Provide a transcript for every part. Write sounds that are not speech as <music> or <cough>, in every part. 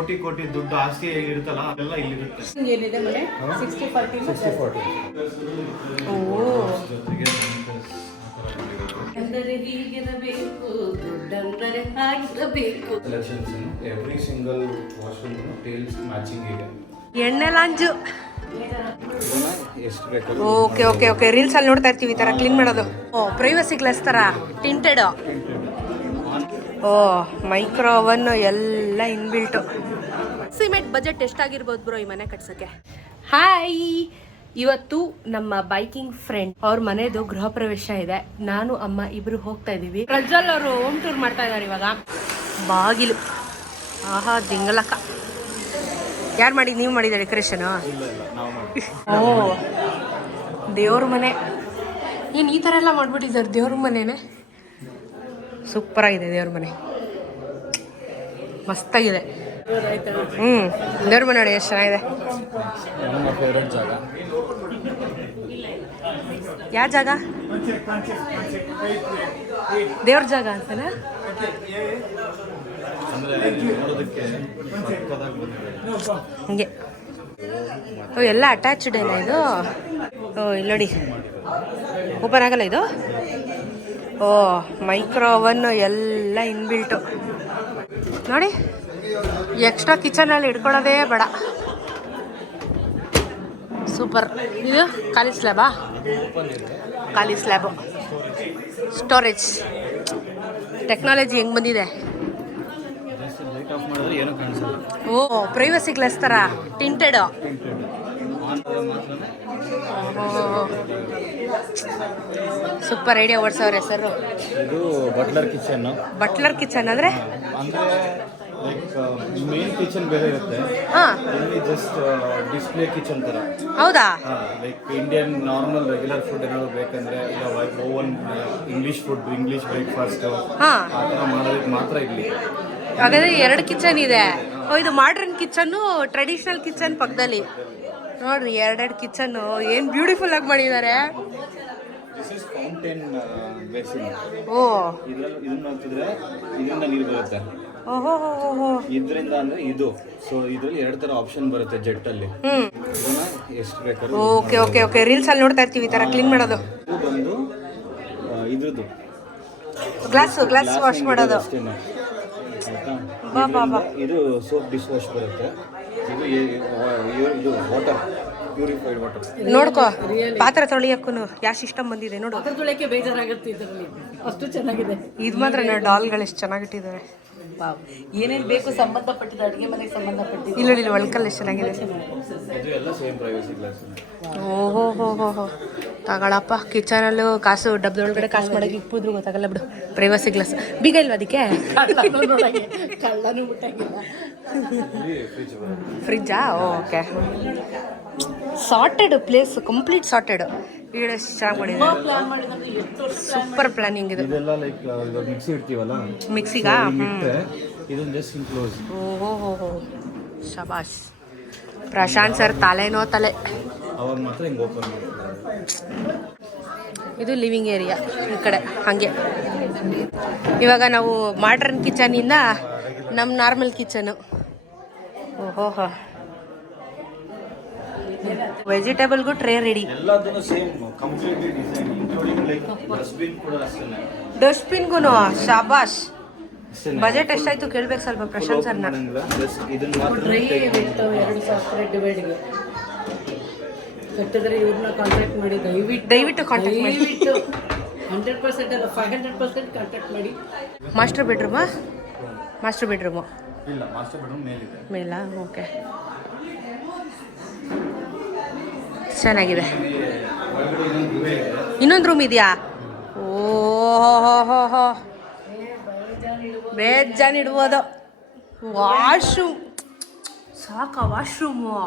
ಕೋಟಿ ಕೋಟಿ ದುಡ್ಡು ಆಸ್ತಿ ಇರುತ್ತಲ್ಲ ಅದೆಲ್ಲ ಇಲ್ಲಿರುತ್ತೆ. ಏನಿದೆ ಮನೆ ಸಿಕ್ಸ್ಟಿ ಫಾರ್ಟಿ ಸಿಕ್ಸ್ಟಿ ಫಾರ್ಟಿ ಓ ಜೊತೆಗೆ painters ಆ ಥರ ಮಾಡಿರೋದು. ಅಂದರೆ ಹೀಗಿರಬೇಕು ದುಡ್ಡಂದರೆ ಹಾಗಿರಬೇಕು. Selections every single washroom tiles matching ಇದೆ. ಎಣ್ಣೆ lounge. Okay okay okay. Reels ಅಲ್ಲಿ ನೋಡ್ತಾ ಇರ್ತೀವಿ ಈ ತರ ಕ್ಲೀನ್ ಮಾಡೋದು. ಓ ಪ್ರೈವಸಿ ಗ್ಲಾಸ್ ತರ ಟಿಂಟೆಡ್ ಓ ಮೈಕ್ರೋ ಓವನ್ ಎಲ್ಲ ಇನ್ಬಿಲ್ಟು. ಸಿಮೆಂಟ್ ಬಜೆಟ್ ಎಷ್ಟಾಗಿರ್ಬೋದು ಬ್ರೋ ಈ ಮನೆ ಕಟ್ಸಕ್ಕೆ? ಹಾಯ್! ಇವತ್ತು ನಮ್ಮ ಬೈಕಿಂಗ್ ಫ್ರೆಂಡ್ ಅವ್ರ ಮನೆದು ಗೃಹ ಪ್ರವೇಶ ಇದೆ. ನಾನು ಅಮ್ಮ ಇಬ್ರು ಹೋಗ್ತಾ ಇದೀವಿ. ಪ್ರಜ್ವಲ್ ಅವರು ಹೋಮ್ ಟೂರ್ ಮಾಡ್ತಾ ಇದ್ದಾರೆ ಇವಾಗ. ಬಾಗಿಲು. ಆಹಾ ದಿಂಗಲಕ್ಕ ಯಾರು ಮಾಡಿ ನೀವು ಮಾಡಿದ ಡೆಕೋರೇಷನ್? ಓ ದೇವ್ರ ಮನೆ. ಏನು ಈ ಥರ ಎಲ್ಲ ಮಾಡ್ಬಿಟ್ಟಿದ್ದಾರೆ ದೇವ್ರ ಮನೆನೇ? ಸೂಪರ್ ಆಗಿದೆ ದೇವ್ರ ಮನೆ. ಮಸ್ತಾಗಿದೆ. ಹ್ಞೂ ದೇವ್ರ ಮನೆ ನೋಡಿ, ಎಷ್ಟು ಚೆನ್ನಾಗಿದೆ. ಯಾವ ಜಾಗ? ದೇವ್ರ ಜಾಗ ಅಂತಾನೆ? ಹಂಗೆ. ಓ, ಎಲ್ಲ ಅಟ್ಯಾಚ್ಡ್ ಏನ ಇದು? ಓ, ಇಲ್ಲಿ ನೋಡಿ. ಓಪನ್ ಆಗಲ್ಲ ಇದು? ಓ ಮೈಕ್ರೋ ಓವನ್ ಎಲ್ಲ ಇನ್ಬಿಲ್ಟು ನೋಡಿ ಎಕ್ಸ್ಟ್ರಾ ಕಿಚನಲ್ಲಿ ಇಟ್ಕೊಳ್ಳೋದೇ ಬೇಡ. ಸೂಪರ್ ಇದು ಖಾಲಿ ಸ್ಲ್ಯಾಬಾ ಖಾಲಿ ಸ್ಲ್ಯಾಬು ಸ್ಟೋರೇಜ್ ಟೆಕ್ನಾಲಜಿ ಹೆಂಗೆ ಬಂದಿದೆ? ಓ ಪ್ರೈವಸಿ ಗ್ಲಾಸ್ ಥರ ಟಿಂಟೆಡ್ ಸೂಪರ್ ಐಡಿಯಾ ಓಡಿಸೋರ ಹೆಸರು. ಇದು ಬಟ್ಲರ್ ಕಿಚನ್ ಬಟ್ಲರ್ ಕಿಚನ್ ಅಂದರೆ? ಮೇನ್ ಕಿಚನ್ ಬೇರೆ ಇರುತ್ತೆ. ಇಲ್ಲಿ ಜಸ್ಟ್ ಡಿಸ್ಪ್ಲೇ ಕಿಚನ್ ತರ. ಹೌದಾ? Like Indian normal regular food ಏನಾದ್ರು ಬೇಕಂದ್ರೆ oven English food English breakfast ಆ ಥರ ಮಾಡೋದಕ್ಕೆ ಮಾತ್ರ ಇಲ್ಲಿ. ಹಾಗಾದ್ರೆ ಎರಡು ಕಿಚನ್ ಇದೆ. ಇದು ಮಾಡ್ರನ್ ಕಿಚನ್ ಟ್ರೆಡಿಷನಲ್ ಕಿಚನ್ ಪಕ್ಕದಲ್ಲಿ. ನೋಡ್ರಿ ಎರಡೆರಡು ಕಿಚನ್ ಏನು ಬ್ಯೂಟಿಫುಲ್ ಆಗಿ ಮಾಡಿದ್ದಾರೆ. ಬೇಸಿನ್ ಓ. ಇದರಿಂದ ನೀರು ಬರುತ್ತೆ. ಇದರಿಂದ ಅಂದ್ರೆ ಇದು. ಸೊ ಇದ್ರಲ್ಲಿ ಎರಡು ತರ ಆಪ್ಷನ್ ಬರುತ್ತೆ ಜೆಟ್ ಅಲ್ಲಿ ಎಷ್ಟು ಬೇಕಾದ್ರೂ ಓಕೆ ಓಕೆ ಓಕೆ. ರೀಲ್ಸ್ ಅಲ್ಲಿ ನೋಡ್ತಾ ಇರ್ತೀವಿ ಈ ಥರ ಕ್ಲೀನ್ ಮಾಡೋದು. ಬಂದು ಇದ್ರದ್ದು. ಗ್ಲಾಸ್ ಗ್ಲಾಸ್ ವಾಶ್ ಮಾಡೋದು. ಇದು ಸೋಪ್ ಡಿಶ್ ವಾಶ್ ಬರುತ್ತೆ. ಇದು ಏ- ವಾ- ಇದು ವಾಟರ್ ಪ್ಯೂರಿಫೈಡ್ ವಾಟರ್ ನೋಡ್ಕೋ ಪಾತ್ರೆ ತೊಳಿಯಕ್ಕೂ ಯಾವ ಸಿಸ್ಟಮ್ ಬಂದಿದೆ ನೋಡು. ತುಳಿಯಕ್ಕೆ ಬೇಜಾರಾಗುತ್ತೆ ಇದರಲ್ಲಿ. ಅಷ್ಟು ಚೆನ್ನಾಗಿದೆ. ಇದು ಮಾತ್ರ ಡಾಲ್ಗಳು ಎಷ್ಟು ಚೆನ್ನಾಗಿಟ್ಟಿದ್ದಾರೆ ಏನೇನು ಬೇಕು ಸಂಬಂಧಪಟ್ಟಿದ್ದು ಅಡುಗೆ ಮನೆಗೆ ಸಂಬಂಧಪಟ್ಟಿದ್ದು? ಇಲ್ಲ ಇಲ್ಲ ಒಳ್ಕಲ್ ಎಷ್ಟು ಚೆನ್ನಾಗಿದೆ. ಇದು ಎಲ್ಲ ಸೇಮ್ ಪ್ರೈವಸಿ ಗ್ಲಾಸ್ ಓಹೋ ಹೋ ಹೋ ಹೋ. ತಗೊಳಪ್ಪ. ಕಿಚನಲ್ಲೂ ಕಾಸು ಡಬ್ಬದೊಳಗಡೆ ಕಾಸು ಮಾಡೋಕೆ ಇಪ್ಪಿದ್ರು ಗೊತ್ತಾಗಲ್ಲ ಬಿಡು. ಪ್ರೈವಸಿ ಗ್ಲಾಸ್ ಬೀಗ ಇಲ್ವಾ ಅದಕ್ಕೆ? ಫ್ರಿಜ್ಜಾ okay sorted place complete sorted ಈಗ ಎಷ್ಟು ಚೆನ್ನಾಗಿ ಮಾಡಿದೆ ಮಾಡಿದ್ರೆ ಸೂಪರ್ ಪ್ಲಾನಿಂಗ್ ಇದು. ಇದೆಲ್ಲ ಲೈಕ್ ಮಿಕ್ಸಿ ಇಡ್ತೀವಲ್ಲ? ಮಿಕ್ಸಿಗಾ ಇದು ಇದನ್ನ ಜಸ್ಟ್ ಕ್ಲೋಸ್ ಓಹೋ ಹೋ ಹೋ ಶಬಾಷ್. ಪ್ರಶಾಂತ್ ಸರ್ ತಲೆನೋ ತಲೆ. ಇದು ಲಿವಿಂಗ್ ಏರಿಯಾ ಈ ಕಡೆ ಹಾಗೆ. ಇವಾಗ ನಾವು ಮಾಡ್ರನ್ ಇಂದ ನಮ್ಮ ನಾರ್ಮಲ್ ಕಿಚನು ಓಹೋ. ಹೋ ವೆಜಿಟೇಬಲ್ಗೂ ಟ್ರೇ ರೆಡಿ ಡಸ್ಟ್ಬಿನ್ಗೂ ಶಾಬಾಷ್. ಬಜೆಟ್ ಎಷ್ಟಾಯ್ತು ಕೇಳ್ಬೇಕು ಸ್ವಲ್ಪ ಪ್ರಶಾಂತ್ ಸರ್ನ. ಎರಡು ಸಾವಿರ ಡಿವೈಡ್ಗೆ ಕಟ್ಟಿದ್ರೆ ಇವ್ರನ್ನ ಕಾಂಟ್ಯಾಕ್ಟ್ ಮಾಡಿ ದಯವಿಟ್ಟು ದಯವಿಟ್ಟು ಕಾಂಟ್ಯಾಕ್ಟ್ ಮಾಡಿ. ದಯವಿಟ್ಟು ಹಂಡ್ರೆಡ್ ಪರ್ಸೆಂಟ್ ಅಲ್ಲ ಫೈವ್ ಹಂಡ್ರೆಡ್ ಪರ್ಸೆಂಟ್ ಕಾಂಟ್ಯಾಕ್ಟ್ ಮಾಡಿ. ಮಾಸ್ಟರ್ ಬೆಡ್ರೂಮಾ ಮಾಸ್ಟರ್ ಬೆಡ್ರೂಮು ಇಲ್ಲ ಮಾಸ್ಟರ್ ಬೆಡ್ರೂಮ್ ಮೇಲಿದೆ. ಮೇಲ? ಓಕೆ ಚೆನ್ನಾಗಿದೆ. ಇನ್ನೊಂದು ಇದೆಯಾ? ಓ ಹೋ ರೂಮ್ ಹೋ. ಓಹೋ ಬೇಜಾನ್ ಇಡ್ಬೋದು ವಾಶ್ರೂಮ್. ಸಾಕ ವಾಶ್ರೂಮು.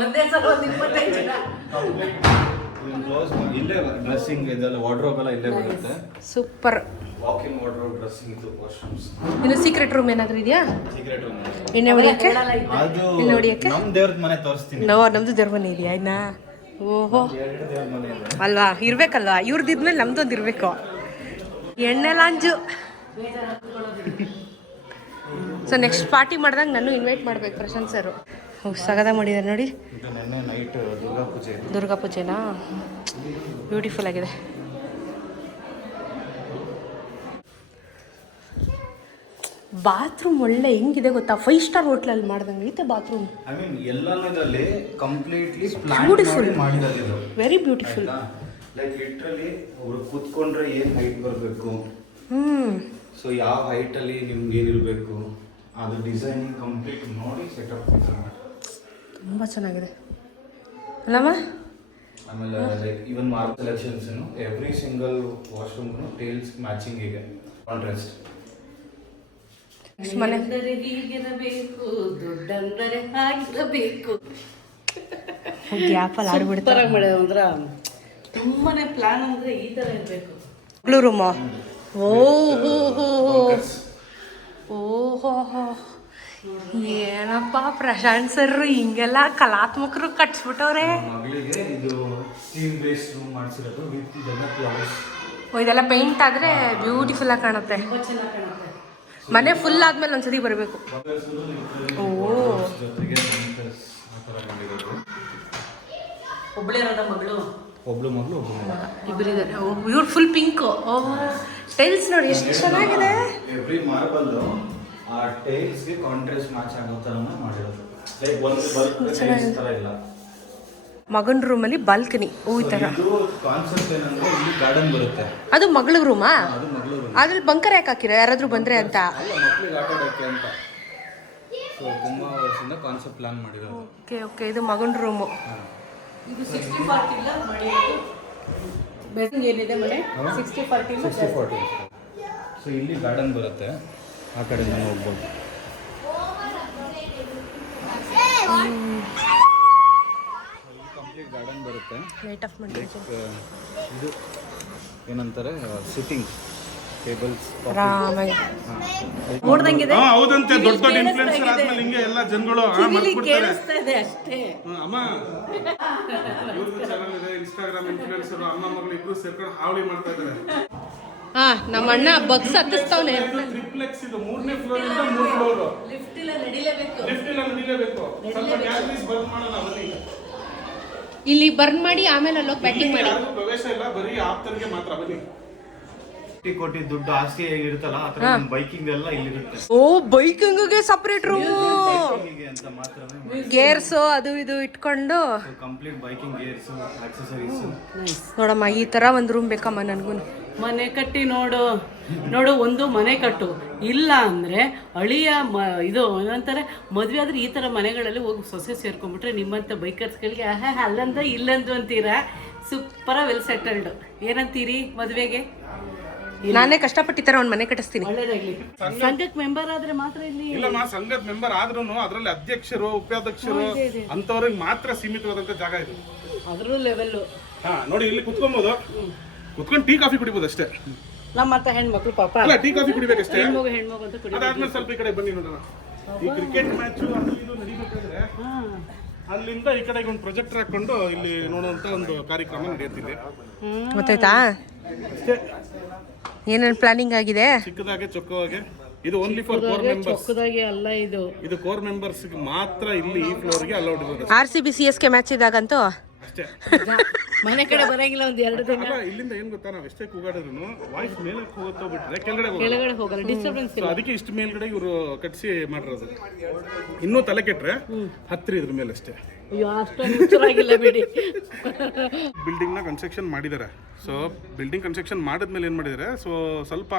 ಒಂದೇ ಸಲ ಒಂದು ಇಪ್ಪತ್ತೈದು ಜನ ಇದನ್ನ ಕ್ಲೋಸ್ ಇಲ್ಲೇ ಡ್ರೆಸ್ಸಿಂಗ್ ಇದೆಲ್ಲ ವಾರ್ಡ್ರೋಬ್ ಎಲ್ಲ ಇಲ್ಲೇ ಬರುತ್ತೆ. ಸೂಪರ್ ವಾಕ್ ವಾರ್ಡ್ರೋಬ್ ಡ್ರೆಸ್ಸಿಂಗ್ ಇದು ವಾಶ್ರೂಮ್ಸ್ ಇನ್ನು ಸೀಕ್ರೆಟ್ ರೂಮ್ ಏನಾದರೂ ಇದೆಯಾ? ಸೀಕ್ರೆಟ್ ರೂಮ್ ಎಣ್ಣೆ ಹೊಡಿಯಕ್ಕೆ? ಅದು ಇಲ್ಲಿ ನೋಡಿಯಕ್ಕೆ? ನಮ್ ದೇವ್ರದ್ ಮನೆ ತೋರಿಸ್ತೀನಿ. ನೋ ನಮ್ದು ದೇವ್ರ ಇದೆಯಾ ಇನ್ನ? ಓಹೋ. ಅಲ್ವಾ? ಇರ್ಬೇಕಲ್ವಾ? ಇವ್ರದಿದ್ಮೇಲೆ ನಮ್ದೊಂದು ಇರಬೇಕು. ಎಣ್ಣೆ ಲಾಂಜು. ಸೊ ನೆಕ್ಸ್ಟ್ ಪಾರ್ಟಿ ಮಾಡಿದಾಗ ನಾನು ಇನ್ವೈಟ್ ಮಾಡ್ಬೇಕು ಪ್ರಶಾಂತ್ ಸರ್. ಸಗದ ಮಾಡಿದ್ದಾರೆ ನೋಡಿ. ದುರ್ಗಾ ಪೂಜೆ. ದುರ್ಗಾ ಪೂಜೆನಾ? ಬ್ಯೂಟಿಫುಲ್ ಆಗಿದೆ. ಬಾತ್ರೂಮ್ ಒಳ್ಳೆ ಹೆಂಗಿದೆ ಗೊತ್ತಾ? ಫೈವ್ ಸ್ಟಾರ್ ಹೋಟ್ಲಲ್ಲಿ ಮಾಡ್ದಂಗೆ ಐತೆ ಬಾತ್ರೂಮ್ ಮಾಡಿರೋದು ವೆರಿ ಬ್ಯೂಟಿಫುಲ್ ಲೈಕ್ ಲಿಟ್ರಲಿ ಅವ್ರು ಕೂತ್ಕೊಂಡ್ರೆ ಏನು ಹೈಟ್ ಬರಬೇಕು? ಹ್ಮ್. ಸೊ ಯಾವ ಹೈಟಲ್ಲಿ ನಿಮ್ಗೆ ಏನಿರಬೇಕು ಅದು ಡಿಸೈನಿಂಗ್ ಕಂಪ್ಲೀಟ್ ನೋಡಿ ಸೆಟಪ್ ಮಾಡಿ. ತುಂಬ ಚೆನ್ನಾಗಿದೆ. ಅಲ್ಲಮ್ಮ? ಆಮೇಲೆ like even mark selections every single ವಾಶ್ರೂಮ್ನು tiles matching ಇದೆ. ಕಾಂಟ್ರಾಸ್ಟ್ ಮನೆ. ಅಂದರೆ ಹೀಗಿರಬೇಕು ದುಡ್ಡಂದರೆ ಹಾಗಿರಬೇಕು. ಗ್ಯಾಪಲ್ಲಿ ಆಡ್ಬಿಡ್ತಾರೆ ಸೂಪರಾಗಿ ಮಾಡಿದ ತುಂಬಾನೇ ಪ್ಲಾನ್ ಅಂದ್ರೆ ಈ ತರ ಇರಬೇಕು. ಓ ಹೋ ಹೋ ಓಹೋ ಹೋ ಏನಪ್ಪ ಪ್ರಶಾಂತ್ ಸರ್ ಹಿಂಗೆಲ್ಲ ಕಲಾತ್ಮಕರು ಕಟ್ಸ್ಬಿಟ್ಟವ್ರೆ. ಮಗಳಿಗೆ ಇದು ಸ್ಟೀಲ್ ಬೇಸ್ ರೂಮ್ ಮಾಡಿಸಿರೋದು ವಿತ್ ಇದೆಲ್ಲ ಫ್ಲವರ್ಸ್ ಓ, ಇದೆಲ್ಲ ಪೇಂಟ್ ಆದ್ರೆ ಬ್ಯೂಟಿಫುಲ್ ಆಗಿ ಕಾಣುತ್ತೆ. ಚೆನ್ನಾಗಿ ಕಾಣುತ್ತೆ. ಮನೆ ಫುಲ್ ಆದ್ಮೇಲೆ ಒಂದ್ಸತಿ ಬರಬೇಕು. ಓ. ಮಾಡಿರೋದು. ಇರೋದ ಮಗಳು? ಒಬ್ಳು ಮಗಳು ಒಬ್ಳು ಮಗ ಇಬ್ಬರಿದ್ದಾರೆ ಇವ್ರು ಫುಲ್ ಪಿಂಕು ಓ ಟೈಲ್ಸ್ ನೋಡಿ ಎಷ್ಟು ಚೆನ್ನಾಗಿದೆ. ಎವ್ರಿ ಮಾರ್ಬಲ್ ಆ ಟೈಲ್ಸ್ಗೆ ಕಾಂಟ್ರಾಸ್ಟ್ ಮ್ಯಾಚ್ ಆಗೋ ಥರನ ಮಾಡಿರೋದು. ಲೈಕ್ ಒಂದು ಬಲ್ಕ್ ಟೈಲ್ಸ್ ಥರ ಇಲ್ಲ. ಮಗನ ರೂಮಲ್ಲಿ ಬಾಲ್ಕನಿ ಓ ಈ ಥರ ಇದು ಕಾನ್ಸೆಪ್ಟ್ ಏನಂದ್ರೆ ಇಲ್ಲಿ ಗಾರ್ಡನ್ ಬರುತ್ತೆ. ಅದು ಮಗಳ ರೂಮಾ ಅದು ಮಗಳ ರೂಮ್ ಅದ್ರಲ್ಲಿ ಬಂಕರ್ ಯಾಕೆ ಹಾಕಿರೋ? ಯಾರಾದರೂ ಬಂದ್ರೆ ಅಂತ. ಅಲ್ಲ ಮಕ್ಳಿಗೆ ಆಟ ಆಡೋಕ್ಕೆ ಅಂತ. ಸೊ ತುಂಬಾ ವರ್ಷದಿಂದ ಕಾನ್ಸೆಪ್ಟ್ ಪ್ಲಾನ್ ಮಾಡಿರೋದು. ಓಕೆ ಓಕೆ ಇದು ಮಗನ ರೂಮು ಇದು ಸಿಕ್ಸ್ಟಿ ಫಾರ್ಟಿ ಇಲ್ಲ ಮಾಡಿರೋದು ಏನಿದೆ ಮನೆ? ಸಿಕ್ಸ್ಟಿ ಫಾರ್ಟಿ ಇಲ್ಲ ಸಿಕ್ಸ್ಟಿ ಫಾರ್ಟಿ ಸೊ ಇಲ್ಲಿ ಗಾರ್ಡನ್ ಬರುತ್ತೆ. ಆ ಕಡೆಯಿಂದ ಹೋಗ್ಬೋದು. ಕಂಪ್ಲೀಟ್ ಗಾರ್ಡನ್ ಬರುತ್ತೆ. ಮಾಡಿ ಇದು ಏನಂತಾರೆ ಸಿಟ್ಟಿಂಗ್ ಟೇಬಲ್ಸ್ ನೋಡ್ದಂಗಿದೆ? ಹೌದಂತೆ ದೊಡ್ಡ ದೊಡ್ಡ ಇನ್ಫ್ಲುಯೆನ್ಸರ್ ಆದ್ಮೇಲೆ ಹಿಂಗೆ ಎಲ್ಲ ಜನಗಳು ಕಿವಿಲಿ ಕೇಳಿಸ್ತಾ ಇದೆ ಅಷ್ಟೇ. ಅಮ್ಮ. ಯೂಟ್ಯೂಬ್ ಚಾನಲ್ ಇದೆ ಇನ್ಸ್ಟಾಗ್ರಾಮ್ ಇನ್ಫ್ಲುಯೆನ್ಸರ್ ಅಮ್ಮ ಮಗಳು ಇಬ್ರು ಸೇರ್ಕೊಂಡು ಹಾವಳಿ ಮಾಡ್ತಾ ಇದ್ದಾರೆ ಹಾ ನಮ್ಮ ಅಣ್ಣ ಬಗ್ಸ್ ಹತ್ತಿಸ್ತವ್ನೆ. ಟ್ರಿಪ್ಲೆಕ್ಸ್ ಇದು ಮೂರನೇ ಫ್ಲೋರ್ ಇಂದ ಮೂರ್ ಫ್ಲೋರ್ ಲಿಫ್ಟ್ ಇಲ್ಲ ನಡಿಲೇಬೇಕು ಲಿಫ್ಟ್ ಎಲ್ಲ ನಡಿಲೇಬೇಕು ಸ್ವಲ್ಪ ಗ್ಯಾಲರೀಸ್ ಬಂದ್ ಮಾಡೋಣ ಬನ್ನಿ ಇಲ್ಲಿ ಬರ್ನ್ ಮಾಡಿ ಆಮೇಲೆ ಅಲ್ಲೋಗಿ ಬ್ಯಾಟಿಂಗ್ ಮಾಡಿ. ಪ್ರವೇಶ ಇಲ್ಲ ಬರೀ ಆಪ್ತರಿಗೆ ಮಾತ್ರ ಬನ್ನಿ ಕೋಟಿ ಕೋಟಿ ದುಡ್ಡು ಆಸ್ತಿ ಏನಿರುತ್ತಲ್ಲ ಆ ಬೈಕಿಂಗ್ ಎಲ್ಲ ಇಲ್ಲಿರುತ್ತೆ. ಓ ಬೈಕಿಂಗ್ಗೆ ಸಪರೇಟ್ ರೂಮ್ ಗೇರ್ಸು ಅದು ಇದು ಇಟ್ಕೊಂಡು. ಕಂಪ್ಲೀಟ್ ಬೈಕಿಂಗ್ ಗೇರ್ಸ್ ಆಕ್ಸೆಸರೀಸ್ ನೋಡಮ್ಮ ಈ ತರ ಒಂದು ರೂಮ್ ಬೇಕಮ್ಮ ನನಗೂ. ಮನೆ ಕಟ್ಟಿ ನೋಡು. ನೋಡು ಒಂದು ಮನೆ ಕಟ್ಟು. ಇಲ್ಲ ಅಂದ್ರೆ ಅಳಿಯ ಮ ಇದು ಏನಂತಾರೆ ಮದುವೆ ಆದರೆ ಈ ಥರ ಮನೆಗಳಲ್ಲಿ ಹೋಗಿ ಸೊಸೆ ಸೇರ್ಕೊಂಡ್ಬಿಟ್ರೆ ನಿಮ್ಮಂಥ ಬೈಕರ್ಸ್ಗಳಿಗೆ ಆಹಾ ಅಲ್ಲಂದ ಇಲ್ಲಂದು ಅಂತೀರಾ? ಸೂಪರ ವೆಲ್ ಸೆಟಲ್ಡ್ ಏನಂತೀರಿ ಮದುವೆಗೆ? ನಾನೇ ಕಷ್ಟಪಟ್ಟು ಈ ತರ ಒಂದು ಮನೆ ಕಟ್ಟಿಸ್ತೀನಿ. ಒಳ್ಳೇದಾಗ್ಲಿ. ಸಂಘಕ್ಕೆ ಮೆಂಬರ್ ಆದ್ರೆ ಮಾತ್ರ ಇಲ್ಲಿ ಇಲ್ಲಮ್ಮ ಸಂಘದ ಮೆಂಬರ್ ಆದ್ರೂ ಅದ್ರಲ್ಲಿ ಅಧ್ಯಕ್ಷರು ಉಪಾಧ್ಯಕ್ಷರು ಅಂತವ್ರಿಗೆ ಮಾತ್ರ ಸೀಮಿತವಾದಂತ ಜಾಗ ಇದು. ಅದ್ರೂ ಲೆವೆಲ್ಲು ಹಾ ನೋಡಿ ಇಲ್ಲಿ ಕುತ್ಕೊಬಹುದು ಕುತ್ಕೊಂಡು ಟೀ ಕಾಫಿ ಕುಡಿಬಹುದು ಅಷ್ಟೇ. ನಮ್ಮಂಥ ಹೆಣ್ಮಕ್ಳು ಪಾಪ. ಅಲ್ಲ ಟೀ ಕಾಫಿ ಕುಡಿಬೇಕಷ್ಟೇ? ಹೆಣ್ಮಗು ಹೆಣ್ಮಗು ಅಂತ ಕುಡಿ ಅದಾದ್ಮೇಲೆ ಸ್ವಲ್ಪ ಈ ಕಡೆ ಬನ್ನಿ ನೋಡೋಣ. ಈ ಕ್ರಿಕೆಟ್ ಮ್ಯಾಚ್ ಅದು ಇದು ನಡಿಬೇಕಾದ್ರೆ ಅಲ್ಲಿಂದ ಈ ಕಡೆಗೆ ಒಂದು ಪ್ರೊಜೆಕ್ಟರ್ ಹಾಕೊಂಡು ಇಲ್ಲಿ ನೋಡುವಂತ ಒಂದು ಕಾರ್ಯಕ್ರಮ ನಡೆಯುತ್ತಿದೆ. ಗೊತ್ತಾಯ್ತಾ? ಅಷ್ಟೇ. ಏನೇನು ಪ್ಲಾನಿಂಗ್ ಆಗಿದೆ? ಚಿಕ್ಕದಾಗೆ ಚೊಕ್ಕವಾಗೆ ಇದು ಓನ್ಲಿ ಫಾರ್ ಕೋರ್ ಮೆಂಬರ್ಸ್ ಚೊಕ್ಕದಾಗಿ ಅಲ್ಲ ಇದು. ಇದು ಕೋರ್ ಮೆಂಬರ್ಸ್ ಮಾತ್ರ ಇಲ್ಲಿ ಈ ಫ್ಲೋರ್ಗೆ ಅಲೌಡ್ ಇರೋದು. R C B C S K match ಇದ್ದಾಗಂತೂ ಅಷ್ಟೇ. ಮನೆ ಕಡೆ ಬರಂಗಿಲ್ಲ ಒಂದ್ ಎರಡು ದಿನ. ಅಲ್ಲ ಇಲ್ಲಿಂದ ಏನ್ ಗೊತ್ತಾ ನಾವು ಎಷ್ಟೇ ಕೂಗಾಡಿದ್ರು ವಾಯ್ಸ್ ಮೇಲೆ ಹೋಗುತ್ತೋ ಬಿಟ್ರೆ ಕೆಳಗಡೆ ಹೋಗಲ್ಲ. ಕೆಳಗಡೆ ಹೋಗಲ್ಲ ಡಿಸ್ಟರ್ಬೆನ್ಸ್ So ಅದಕ್ಕೆ ಇಷ್ಟು ಮೇಲ್ಗಡೆ ಇವರು ಕಟ್ಸಿ ಮಾಡಿರೋದು. ಇನ್ನೂ ತಲೆ ಕೆಟ್ರೆ ಹತ್ತಿರ ಇದ್ರ ಮೇಲೆ ಅಷ್ಟೇ. ಅಯ್ಯೋ ಅಷ್ಟೊಂದು ಹುಚ್ಚರಾಗಿಲ್ಲ ಬಿಡಿ. ಬಿಲ್ಡಿಂಗ್ನ ಕನ್ಸ್ಟ್ರಕ್ಷನ್ ಮಾಡಿದ್ದಾರೆ ಸೊ ಬಿಲ್ಡಿಂಗ್ ಕನ್ಸ್ಟ್ರಕ್ಷನ್ ಮಾಡಿದ್ಮೇಲೆ ಏನು ಮಾಡಿದ್ದಾರೆ ಸೊ ಸ್ವಲ್ಪ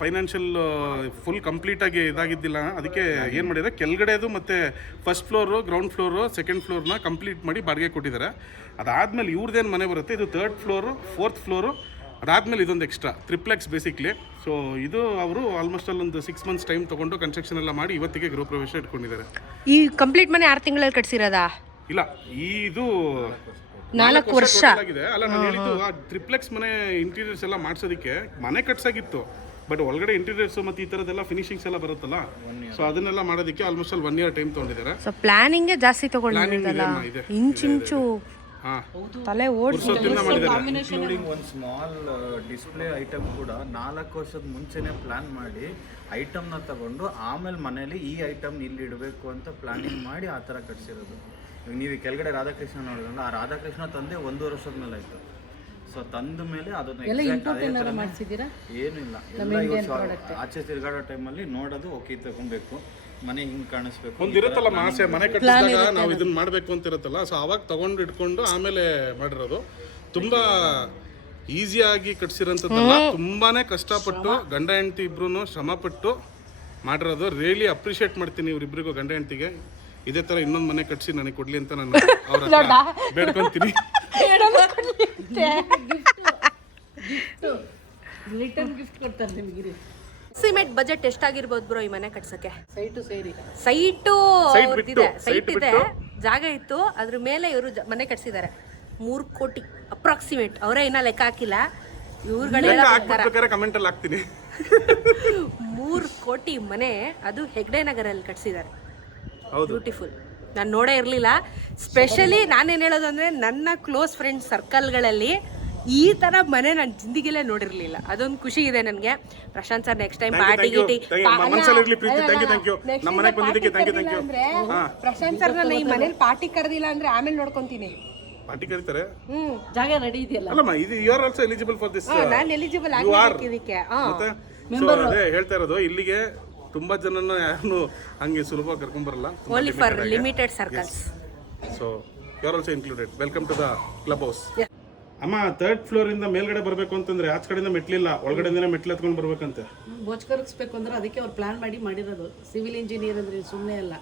ಫೈನಾನ್ಷಿಯಲ್ ಫುಲ್ ಕಂಪ್ಲೀಟಾಗಿ ಇದಾಗಿದ್ದಿಲ್ಲ. ಅದಕ್ಕೆ ಏನು ಮಾಡಿದ್ದಾರೆ ಕೆಳಗಡೆದು ಮತ್ತು first floor ground floor second ಫ್ಲೋರ್ನ complete ಮಾಡಿ ಬಾಡಿಗೆ ಕೊಟ್ಟಿದ್ದಾರೆ. ಅದಾದಮೇಲೆ ಇವ್ರದ್ದೇನು ಮನೆ ಬರುತ್ತೆ? ಇದು ತರ್ಡ್ ಫ್ಲೋರು ಫೋರ್ತ್ ಫ್ಲೋರು ಅದಾದಮೇಲೆ ಇದೊಂದು ಎಕ್ಸ್ಟ್ರಾ ತ್ರಿಪ್ಲೆಕ್ಸ್ ಬೇಸಿಕ್ಲಿ ಸೊ ಇದು ಅವರು ಆಲ್ಮೋಸ್ಟ್ ಅಲ್ಲೊಂದು ಸಿಕ್ಸ್ ಮಂತ್ಸ್ ಟೈಮ್ ತೊಗೊಂಡು ಕನ್ಸ್ಟ್ರಕ್ಷನ್ ಎಲ್ಲ ಮಾಡಿ ಇವತ್ತಿಗೆ ಗೃಹ ಪ್ರವೇಶ ಇಟ್ಕೊಂಡಿದ್ದಾರೆ. ಈ ಕಂಪ್ಲೀಟ್ ಮನೆ ಆರು ತಿಂಗಳಲ್ಲಿ ಕಟ್ಸಿರೋದಾ? ಇಲ್ಲ ಈ ಇದು ನಾಲ್ಕು ವರ್ಷ ಆಗಿದೆ. ಅಲ್ಲ ನಾನು ಹೇಳಿದ್ದು ಆ ಟ್ರಿಪ್ಲೆಕ್ಸ್ ಮನೆ ಇಂಟೀರಿಯರ್ಸ್ ಎಲ್ಲ ಮಾಡ್ಸೋದಕ್ಕೆ ಮನೆ ಕಟ್ಸಾಗಿತ್ತು. ಬಟ್ ಒಳಗಡೆ ಇಂಟೀರಿಯರ್ಸ್ ಮತ್ತೆ ಈ ತರದೆಲ್ಲ ಫಿನಿಶಿಂಗ್ಸ್ ಎಲ್ಲ ಬರುತ್ತಲ್ಲ? ಸೊ ಅದನ್ನೆಲ್ಲ ಮಾಡೋದಕ್ಕೆ ಆಲ್ಮೋಸ್ಟ್ ಅಲ್ಲಿ ಒನ್ ಇಯರ್ ಟೈಮ್ ತೊಗೊಂಡಿದ್ದಾರೆ. ಸೊ ಪ್ಲಾನಿಂಗ್ ಜಾಸ್ತಿ ಇದೆ ಇಂಚಿಂಚು ತಲೆ ಇನ್ಕ್ಲೂಡಿಂಗ್ ಒಂದು ಸ್ಮಾಲ್ ಡಿಸ್ಪ್ಲೇ ಐಟಮ್ ಕೂಡ ನಾಲ್ಕು ವರ್ಷದ ಮುಂಚೆನೆ ಪ್ಲಾನ್ ಮಾಡಿ ಐಟಮ್ನ ತಗೊಂಡು ಆಮೇಲೆ ಮನೇಲಿ ಈ ಐಟಮ್ ಇಲ್ಲಿ ಇಡಬೇಕು ಅಂತ ಪ್ಲಾನಿಂಗ್ ಮಾಡಿ ಆ ಥರ ಕಟ್ಸಿರೋದು. ಇವಾಗ ನೀವು ಕೆಳಗಡೆ ರಾಧಾಕೃಷ್ಣ ನೋಡಿದ್ರಲ್ಲ ಆ ರಾಧಾಕೃಷ್ಣ ತಂದೆ ಒಂದೂವರೆ ವರ್ಷದ ಮೇಲೆ ಆಯ್ತು. ಸೊ ತಂದ ಮೇಲೆ ಅದನ್ನ ಎಲ್ಲ ಇವತ್ತು ಆಚೆ ತಿರುಗಾಡೋ ಟೈಮಲ್ಲಿ ನೋಡೋದು ಓಕೆ ತಗೊಬೇಕು. ಮನೆ ಹಿಂಗೆ ಕಾಣಿಸ್ಬೇಕು. ಒಂದಿರುತ್ತಲ್ಲ ಆಸೆ ಮನೆ ಕಟ್ಟಿದಾಗ ನಾವು ಇದನ್ನ ಮಾಡ್ಬೇಕು ಅಂತ ಇರುತ್ತಲ್ಲ ಸೊ ಅವಾಗ ತಗೊಂಡು ಇಟ್ಕೊಂಡು ಆಮೇಲೆ ಮಾಡಿರೋದು. ತುಂಬಾ ಈಸಿಯಾಗಿ ಕಟ್ಸಿರೋಂಥದ್ದಲ್ಲ ತುಂಬಾನೇ ಕಷ್ಟಪಟ್ಟು ಗಂಡ ಹೆಂಡತಿ ಇಬ್ರು ಶ್ರಮಪಟ್ಟು ಮಾಡಿರೋದು. ರಿಯಲಿ ಅಪ್ರಿಷಿಯೇಟ್ ಮಾಡ್ತೀನಿ ಇವ್ರಿಬ್ರಿಗೂ ಗಂಡ ಹೆಂಡತಿಗೆ. ಇದೇ ತರ ಇನ್ನೊಂದು ಮನೆ ಕಟ್ಸಿ ನನಗೆ ಕೊಡ್ಲಿ ಅಂತ ನಾನು ಅವ್ರ ಹತ್ರ ಬೇಡ್ಕೊಂತೀನಿ. ರಿಟರ್ನ್ ಗಿಫ್ಟ್ ಕೊಡ್ತಾರೆ ನಿಮಗೆ ಸಿಮೆಂಟ್ ಬಜೆಟ್ ಎಷ್ಟಾಗಿರ್ಬೋದು ಬ್ರೋ ಈ ಮನೆ ಕಟ್ಸಕ್ಕೆ? ಸೈಟು ಸೇರಿ. ಸೈಟು Site ಬಿಟ್ಟು, ಸೈಟ್ site ಇದೆ. ಜಾಗ ಇತ್ತು ಅದ್ರ ಮೇಲೆ ಇವರು ಮನೆ ಕಟ್ಸಿದ್ದಾರೆ. ಮೂರು ಕೋಟಿ ಅಪ್ರಾಕ್ಸಿಮೇಟ್ ಅವರೇ ಇನ್ನ ಲೆಕ್ಕ ಹಾಕಿಲ್ಲ. ಇವ್ರುಗಳೆಲ್ಲ ಹಾಕ್ಬೇಕಾದ್ರೆ ಕಮೆಂಟ್ ಅಲ್ಲಿ ಹಾಕ್ತೀನಿ. <laughs> ಮೂರು ಕೋಟಿ ಮನೆ ಅದು ಹೆಗ್ಡೆ ನಗರಲ್ಲಿ ಕಟ್ಸಿದ್ದಾರೆ. ಬ್ಯೂಟಿಫುಲ್ ನಾನು ನೋಡೇ ಇರಲಿಲ್ಲ. ಸ್ಪೆಷಲಿ ನಾನೇನು ಹೇಳೋದು ಅಂದರೆ ನನ್ನ ಕ್ಲೋಸ್ ಫ್ರೆಂಡ್ ಸರ್ಕಲ್ಗಳಲ್ಲಿ ಈ ಥರ ಮನೆ ನಾನು ಜಿಂದಿಗಿಲೇ ನೋಡಿರಲಿಲ್ಲ. ಅದೊಂದು ಖುಷಿ ಇದೆ ನನಗೆ. Prashant sir next time party ಗಿಟಿ. Prashant sir ನನ್ನ ಈ ಮನೇಲಿ ಪಾರ್ಟಿ ಕರೆದಿಲ್ಲ ಅಂದ್ರೆ ಆಮೇಲೆ ನೋಡ್ಕೊಂತೀನಿ. ಪಾರ್ಟಿ ಕರೀತಾರೆ? ಹ್ಮ್. ಜಾಗ ರೆಡಿ ಇದೆಯಲ್ಲ? ಅಲ್ಲಮ್ಮ ಇದು you are also eligible for this ನಾನು ಎಲಿಜಿಬಲ್ ಆಗಿದ್ದೀನಿ ಇದಕ್ಕೆ. ಮತ್ತೆ So, ಅದೇ ಹೇಳ್ತಾ ಇರೋದು ಇಲ್ಲಿಗೆ ತುಂಬಾ ಜನನ ಯಾರು ಹಂಗೆ ಸುಲಭ ಕರ್ಕೊಂಬರಲ್ಲ only for limited circles so you are also included welcome to the club house ಅಮ್ಮ ಥರ್ಡ್ ಫ್ಲೋರ್ ಇಂದ ಮೇಲ್ಗಡೆ ಬರಬೇಕು ಅಂತಂದ್ರೆ ಆಚ ಕಡೆಯಿಂದ ಮೆಟ್ಲಿಲ್ಲ ಒಳಗಡೆಯಿಂದನೇ ಮೆಟ್ಲು ಹತ್ಕೊಂಡು ಬರ್ಬೇಕಂತೆ. ಬೋಚ್ಕರಿಸ್ಬೇಕು ಅಂದ್ರೆ ಅದಕ್ಕೆ ಅವ್ರು ಪ್ಲಾನ್ ಮಾಡಿ ಮಾಡಿರೋದು. ಸಿವಿಲ್ ಇಂಜಿನಿಯರ್ ಅಂದ್ರೆ ಸುಮ್ಮನೆ ಅಲ್ಲ.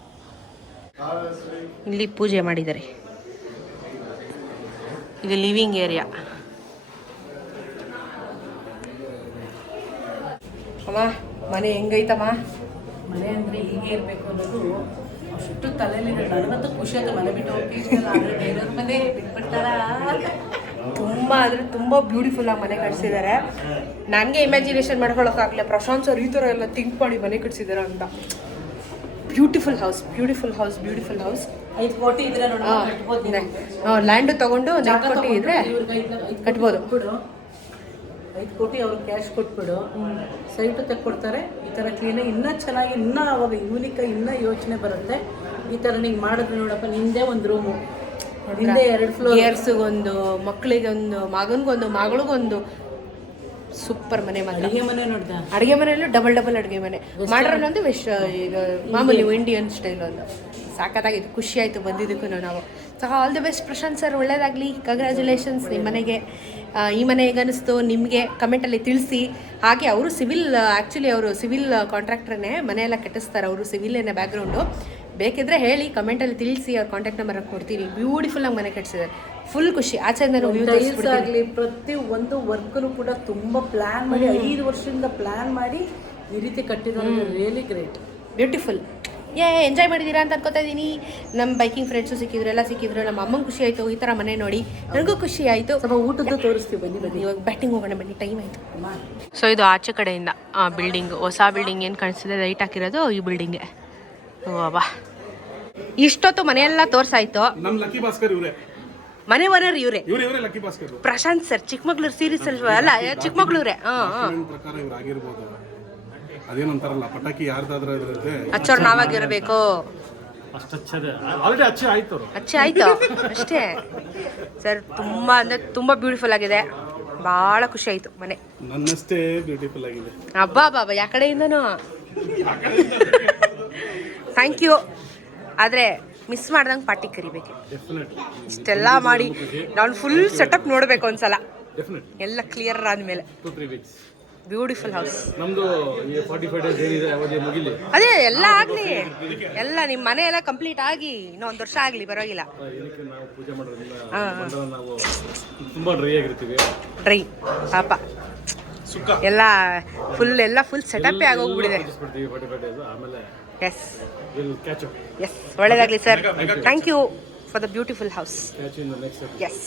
ಇಲ್ಲಿ ಪೂಜೆ ಮಾಡಿದ್ದಾರೆ. ಇದು ಲಿವಿಂಗ್ ಏರಿಯಾ ಅಮ್ಮ ಮನೆ ಹೆಂಗೈತಮ್ಮ? ಮನೆ ಅಂದ್ರೆ ಹೀಗೆ ಇರಬೇಕು ಅನ್ನೋದು ಅಷ್ಟು ತಲೆಯಲ್ಲಿ ನನಗಂತೂ ಖುಷಿ ಆಯ್ತು. ಮನೆ ಬಿಟ್ಟು ಹೋಗಿ ಆದರೆ ಬೇರೆಯವ್ರ ಮನೆ ಬಿಟ್ಬಿಡ್ತಾರ? ತುಂಬ ಅಂದರೆ ತುಂಬ ಬ್ಯೂಟಿಫುಲ್ ಆಗಿ ಮನೆ ಕಟ್ಸಿದ್ದಾರೆ ನನಗೆ ಇಮ್ಯಾಜಿನೇಷನ್ ಮಾಡ್ಕೊಳಕ್ಕಾಗಲ್ಲ ಪ್ರಶಾಂತ್ ಸರ್ ಈ ಥರ ಎಲ್ಲ ಥಿಂಕ್ ಮಾಡಿ ಮನೆ ಕಟ್ಸಿದ್ದಾರೆ ಅಂತ. Beautiful house beautiful house beautiful house ಐದು ಕೋಟಿ ಇದ್ರೆ. ಲ್ಯಾಂಡ್ ತಗೊಂಡು ನಾಲ್ಕು ಕೋಟಿ ಇದ್ರೆ ಕಟ್ಬೋದು. ಐದು ಕೋಟಿ ಅವ್ರು ಕ್ಯಾಶ್ ಕೊಟ್ಬಿಡು. ಸೈಟು ತೆಕ್ಕೊಡ್ತಾರೆ. ಈ ಥರ ಕ್ಲೀನಾಗಿ ಇನ್ನೂ ಚೆನ್ನಾಗಿ ಇನ್ನೂ ಅವಾಗ ಯೂನಿಕ್ ಇನ್ನೂ ಯೋಚನೆ ಬರುತ್ತೆ. ಈ ಥರ ನೀವು ಮಾಡಿದ್ರೆ ನೋಡಪ್ಪ ನಿಂದೇ ಒಂದು ರೂಮು ಹಿಂದೆ? ಎರಡು ಫ್ಲೋರ್ ಇಯರ್ಸ್ಗೊಂದು ಮಕ್ಕಳಿಗೊಂದು ಮಗನಿಗೊಂದು ಮಗಳಿಗೊಂದು ಸೂಪರ್ ಮನೆ ಮಾತ್ರ. ಅಡುಗೆ ಮನೆ ನೋಡ್ದ? ಅಡುಗೆ ಮನೆಯಲ್ಲೂ ಡಬಲ್ ಡಬಲ್ ಅಡುಗೆ ಮನೆ. ಮಾಡ್ರಲ್ ಒಂದು ವೆಶ್ ಈಗ ಮಾಮೂಲಿ ಇಂಡಿಯನ್ ಸ್ಟೈಲ್ ಒಂದು ಸಾಕತ್ತಾಗಿತ್ತು ಖುಷಿ ಆಯಿತು ಬಂದಿದ್ದಕ್ಕೂ ನಾವು. So all the best Prashanth sir ಒಳ್ಳೇದಾಗಲಿ. ಕಂಗ್ರ್ಯಾಚುಲೇಷನ್ಸ್ ನಿಮ್ಮ ಮನೆಗೆ. ಈ ಮನೆ ಹೇಗನ್ನಿಸ್ತು ನಿಮಗೆ? ಕಮೆಂಟಲ್ಲಿ ತಿಳಿಸಿ. ಹಾಗೆ ಅವರು ಸಿವಿಲ್ ಆ್ಯಕ್ಚುಲಿ ಅವರು ಸಿವಿಲ್ ಕಾಂಟ್ರಾಕ್ಟ್ರನ್ನೇ ಮನೆಯೆಲ್ಲ ಕಟ್ಟಿಸ್ತಾರೆ ಅವರು ಸಿವಿಲೇನೇ ಬ್ಯಾಕ್ಗ್ರೌಂಡು ಬೇಕಿದ್ರೆ ಹೇಳಿ ಕಮೆಂಟಲ್ಲಿ ತಿಳಿಸಿ ಅವ್ರ ಕಾಂಟ್ಯಾಕ್ಟ್ ನಂಬರ್ ಕೊಡ್ತೀವಿ ಬ್ಯೂಟಿಫುಲ್ ಆಗಿ ಮನೆ ಕಟ್ಟಿಸಿದ್ದಾರೆ ಫುಲ್ ಖುಷಿ. ಆಚೆಯಿಂದ ವ್ಯೂ ಆಗಲಿ ಪ್ರತಿ ಒಂದು ವರ್ಕ್ನು ಕೂಡ ತುಂಬ ಪ್ಲ್ಯಾನ್ ಮಾಡಿ ಐದು ವರ್ಷದಿಂದ ಪ್ಲ್ಯಾನ್ ಮಾಡಿ ಈ ರೀತಿ ಕಟ್ಟಿರೋದು ರಿಯಲಿ ಗ್ರೇಟ್ ಬ್ಯೂಟಿಫುಲ್ ಏ ಎಂಜಾಯ್ ಮಾಡಿದ್ದೀರಾ ಅಂತ ಅನ್ಕೋತಾ ಇದ್ದೀನಿ ನಮ್ಮ ಬೈಕಿಂಗ್ ಫ್ರೆಂಡ್ಸು ಸಿಕ್ಕಿದ್ರು ಎಲ್ಲ ಸಿಕ್ಕಿದ್ರು ನಮ್ಮ ಅಮ್ಮಂಗೆ ಖುಷಿ ಆಯಿತು ಈ ಥರ ಮನೆ ನೋಡಿ. ನನಗೂ ಖುಷಿ ಆಯಿತು. ಸ್ವಲ್ಪ ಊಟದ್ದು ತೋರಿಸ್ತೀವಿ ಬನ್ನಿ ಬನ್ನಿ. ಇವಾಗ ಬ್ಯಾಟಿಂಗ್ ಹೋಗೋಣ ಬನ್ನಿ ಟೈಮ್ ಆಯಿತು. ಸೊ ಇದು ಆಚೆ ಕಡೆಯಿಂದ ಬಿಲ್ಡಿಂಗ್ ಹೊಸ ಬಿಲ್ಡಿಂಗ್ ಏನು ಕಾಣಿಸ್ತಿದೆ ಲೈಟ್ ಹಾಕಿರೋದು ಈ ಬಿಲ್ಡಿಂಗೆ ಬಾ ಇಷ್ಟೊತ್ತು ಮನೆಯೆಲ್ಲ ತೋರ್ಸಾಯ್ತು? ನಮ್ಮ ಲಕ್ಕಿ ಭಾಸ್ಕರ್ ಇವರೇ. ಮನೆ ಓನರ್ ಇವರೇ. ಇವ್ರು ಇವರೇ lucky Bhaskar. Prashanth sir Chikkamagaluru series ಅಲ್ವಾ? ಅಲ್ಲ ಚಿಕ್ಕಮಗ್ಳೂರೇ. ಹಾಂ ಹಾಂ. ಪ್ರಕಾರ ಇವ್ರು ಆಗಿರ್ಬೋದು. ಅದೇನಂತಾರಲ್ಲ ಪಟಾಕಿ ಯಾರ್ದಾದ್ರೂ ಇರುತ್ತೆ ಹಚ್ಚೋರು ನಾವಾಗಿರಬೇಕು. ಅಷ್ಟು ಹಚ್ಚದೆ ಆಲ್ರೆಡಿ ಹಚ್ಚಿ ಆಯ್ತು ಅವರು. ಅಚ್ಚೆ ಆಯ್ತು. ಅಷ್ಟೇ. ಸರ್ ತುಂಬ ಅಂದರೆ ತುಂಬ ಬ್ಯೂಟಿಫುಲ್ ಆಗಿದೆ. ಭಾಳ ಖುಷಿ ಆಯಿತು ಮನೆ. ನನ್ನಷ್ಟೇ ಬ್ಯೂಟಿಫುಲ್ ಆಗಿದೆ. ಅಬ್ಬಾ ಬಾಬಾ ಯಾ ಕಡೆಯಿಂದನೂ? ಥ್ಯಾಂಕ್ ಯು ಆದರೆ ಮಿಸ್ ಮಾಡ್ದಂಗೆ ಪಾರ್ಟಿ ಕರಿಬೇಕು. ಇಷ್ಟೆಲ್ಲ ಮಾಡಿ ನಾನು ಫುಲ್ ಸೆಟಪ್ ನೋಡಬೇಕು ಒಂದ್ಸಲ. ಎಲ್ಲ ಕ್ಲಿಯರ್ ಆದಮೇಲೆ. ಬ್ಯೂಟಿಫುಲ್ ಹೌಸ್ ನಮ್ದು ಅದೇ ಎಲ್ಲ ಆಗಲಿ. ಎಲ್ಲ ನಿಮ್ಮ ಮನೆ ಎಲ್ಲ ಕಂಪ್ಲೀಟ್ ಆಗಿ ಇನ್ನೊಂದು ವರ್ಷ ಆಗಲಿ ಪರವಾಗಿಲ್ಲ. ತುಂಬಾ ಡ್ರೈ ಆಗಿರ್ತೀವಿ. ಡ್ರೈ ಪಾಪ. ಎಲ್ಲ ಫುಲ್ ಎಲ್ಲ ಫುಲ್ ಸೆಟಪ್ಪೇ ಆಗೋಗ್ಬಿಡಿದೆ ಆಮೇಲೆ ಎಸ್ ಎಸ್ ಒಳ್ಳೇದಾಗಲಿ sir thank you for the beautiful house yes